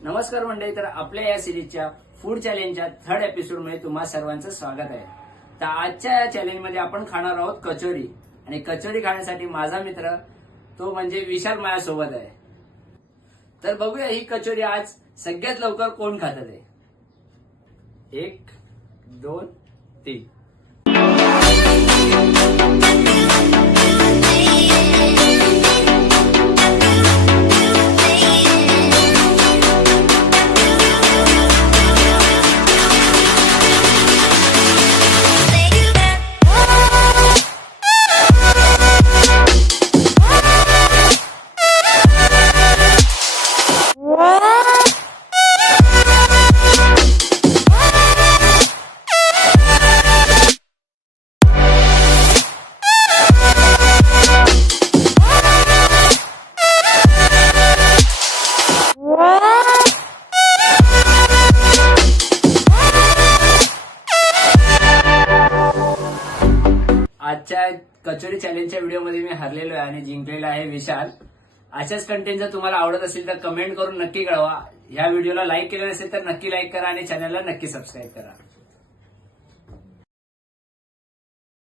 नमस्कार मंडळी, तर आपल्या या सिरीजच्या फूड चॅलेंजच्या थर्ड एपिसोड मध्ये तुम्हा सर्वांचं स्वागत आहे. तर आजच्या या चॅलेंज मध्ये आपण खाणार आहोत कचोरी. आणि कचोरी खाण्यासाठी माझा मित्र तो म्हणजे विशाल माझ्यासोबत आहे. तर बघूया ही कचोरी आज सगळ्यात लवकर कोण खात आहे. 1 2 3. आजच्या कचोरी चॅलेंजच्या व्हिडिओमध्ये मी हरलेलो आहे आणि जिंकलेला आहे विशाल. अशाच कंटेंट जर तुम्हाला आवडत असेल तर कमेंट करून नक्की कळवा. ह्या व्हिडिओला लाईक केलं नसेल तर नक्की लाईक करा आणि चॅनलला नक्की सबस्क्राईब करा.